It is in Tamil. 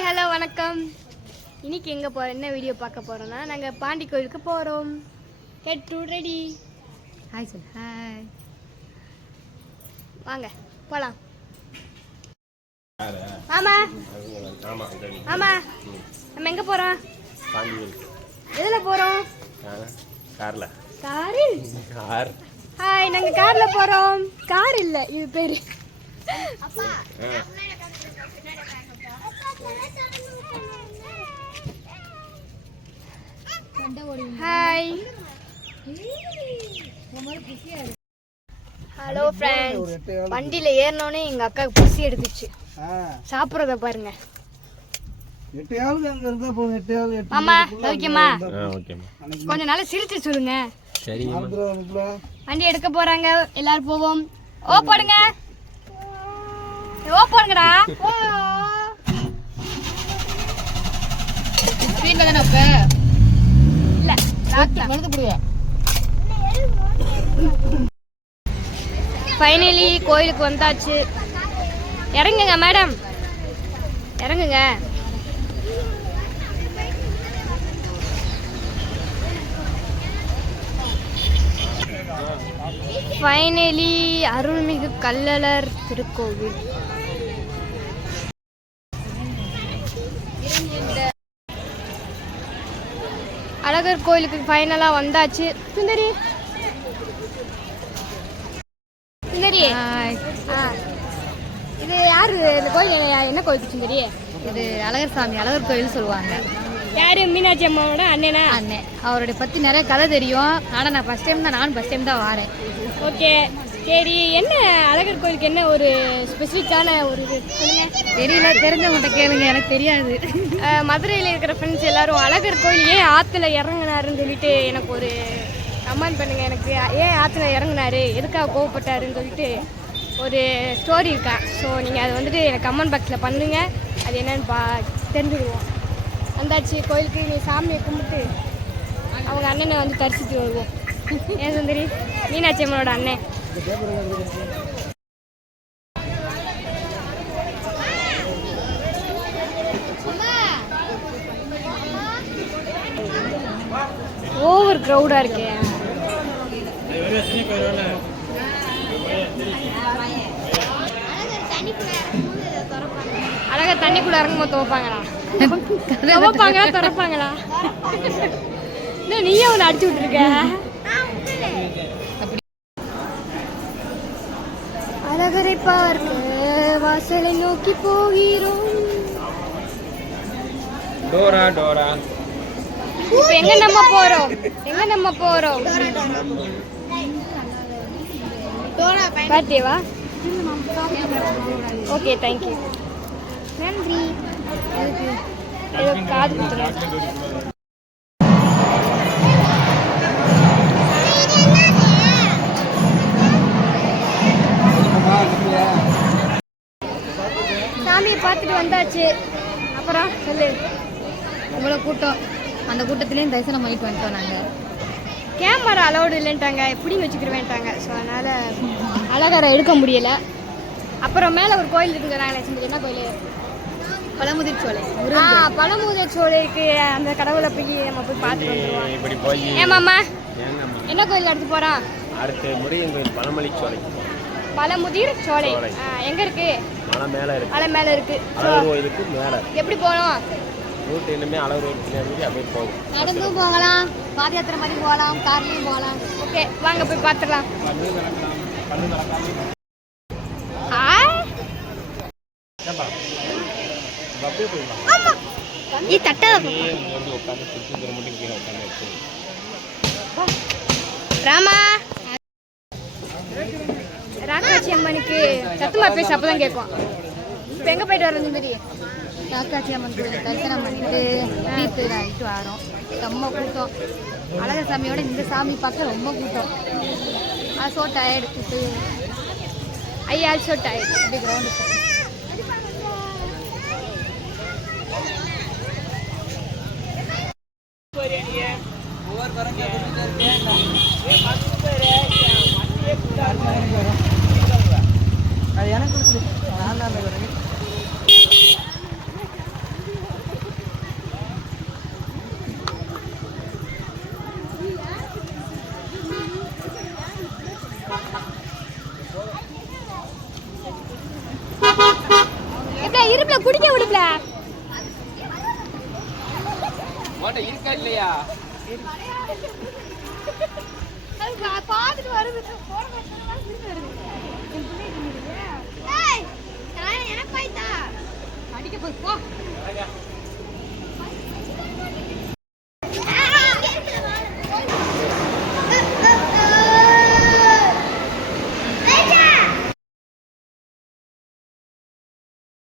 ஹாய் ஹலோ வணக்கம். இன்னைக்கு எங்கே போ என்ன வீடியோ பார்க்க போகிறோன்னா நாங்கள் பாண்டி கோயிலுக்கு போகிறோம் கெட் டு ரெடி ஹாய் சொல் ஹாய் வாங்க போகலாம் ஆமா ஆமா சரி ஆமா நம்ம எங்கே போகிறோம் பாண்டியல் எதில் போகிறோம் கார்ல. காரில். கார். ஹாய் நாங்கள் காரில் போகிறோம் கார் இல்லை இது பேர். ஹாய் ஹலோ ஃப்ரெண்ட்ஸ் வண்டியில் ஏறினோடனே எங்கள் அக்காவுக்கு பசி எடுத்துச்சு. சாப்பிட்றத பாருங்க. மாமா ஓகேம்மா கொஞ்ச நாள் சிரிச்சு சொல்லுங்க. வண்டி எடுக்க போறாங்க. எல்லாரும் போவோம். ஓ போடுங்க. ஓ போடுங்கடா. தானே இல்ல மருந்து ஃபைனலி கோயிலுக்கு வந்தாச்சு. இறங்குங்க மேடம் இறங்குங்க. ஃபைனலி அருள்மிகு கல்லலர் திருக்கோவில். அழகர் கோயிலுக்கு ஃபைனலாக வந்தாச்சு. சுந்தரி. சுந்தரி. இது யாரு? இந்த கோயில் என்ன- கோயில் சுந்தரி? இது அழகர் சாமி அழகர் கோயில் சொல்லுவாங்க. யாரு? மீனாட்சி அம்மாவோட அண்ணனா? அண்ணன் அவருடைய பத்தி நிறைய கதை தெரியும். ஆனா நான் ஃபர்ஸ்ட் டைம் தான் நானும் ஃபர்ஸ்ட் டைம் தான் வாரேன். ஓகே. சரி என்ன அழகர் கோயிலுக்கு என்ன ஒரு ஸ்பெசிஃபிக்கான ஒரு இது? தெரியல தெரிஞ்சவங்ககிட்ட கேளுங்க எனக்கு தெரியாது. மதுரையில் இருக்கிற ஃப்ரெண்ட்ஸ் எல்லாரும் அழகர் கோயில் ஏன் ஆற்றுல இறங்குனாருன்னு சொல்லிட்டு எனக்கு ஒரு கமெண்ட் பண்ணுங்க. எனக்கு ஏன் ஆற்றுல இறங்குனாரு? எதுக்காக கோவப்பட்டாருன்னு சொல்லிட்டு ஒரு ஸ்டோரி இருக்கா. ஸோ நீங்கள் அதை வந்துட்டு எனக்கு கமெண்ட் பாக்ஸில் பண்ணுங்க. அது என்னன்னு பா தெரிஞ்சுக்குவோம் வந்தாச்சு கோயிலுக்கு நீ சாமியை கும்பிட்டு அவங்க அண்ணனை வந்து தரிசித்து வருவோம். ஏன் சுந்தரி? மீனாட்சி அம்மனோட அண்ணன். ஓவர் க்ரௌடாக இருக்கே. அழகா தண்ணிக்குள்ள இறங்கும்போது துவைப்பாங்களா? துவைப்பாங்களா திறப்பாங்களா என்ன நீயே ஒன்று அடிச்சு விட்டுருக்க அழகரை பார்க்க வாசலை நோக்கி போகிறோம். Dora Dora. இப்போ எங்க நம்ம போறோம்? எங்க நம்ம போறோம்? பாத்தியவா ஓகே தேங்க்யூ நன்றி. காது குத்துறேன் வந்தாச்சு அப்புறம் சொல்லு. இவ்வளவு கூட்டம். அந்த கூட்டத்திலயும் தரிசனம் பண்ணிட்டு வந்துட்டோம் நாங்க. கேமரா அலௌடு இல்லைன்ட்டாங்க. பிடிங்க வச்சுக்கிருவேன்ட்டாங்க. ஸோ அதனால் அழகரை எடுக்க முடியல. அப்புறம் மேலே ஒரு கோயில் இருக்குது நாங்களே செஞ்சது என்ன கோயில்? பழமுதிர் சோலை. ஆ பழமுதிர சோலைக்கு அந்த கடவுளை போய் நம்ம போய் பார்த்துட்டு வந்துடுவோம் இப்படி போய் ஏமாம்மா ஏங்க என்ன கோயில் அடுத்து போகிறோம் அடுத்து முடியும் கோயில் பழமொழி சோலை. பழமுதிர் சோலை. எங்க இருக்கு? மலை மேலே இருக்கு. மலை மேலே இருக்கு. அழகு கோயிலுக்கு மேலே. எப்படி போகணும்? ரூட் இன்னுமே அழகு பின்னாடி அப்படியே போகும். நடந்தும் போகலாம் பாத யாத்திரை மாதிரி போகலாம் கார்லயும் போகலாம். ஓகே வாங்க போய் பார்த்துக்கலாம் ராமா. ராக்காட்சி அம்மனுக்கு சத்தமா பேச அப்பதான் கேட்கும். இப்போ எங்கே போயிட்டு வரோம் சுந்தரி ராக்காட்சி அம்மன் கோயில் தரிசனம் பண்ணிட்டு வீட்டு ஆகிட்டு வரோம். செம்ம கூட்டம். அழகர் சாமியோட இந்த சாமி பார்க்க ரொம்ப கூட்டம். அது ஸோ டயர்டு இப்போ ஐ ஆல்சோ டயர்ட் அப்படி கிரவுண்டு அது எனக்கு நான் தான் அந்த விடுப்ல குடிக்க விடுப்ல ஓட்ட இருக்கா இல்லையா? பார்த்துட்டு வருது. அடிக்க போய் போ.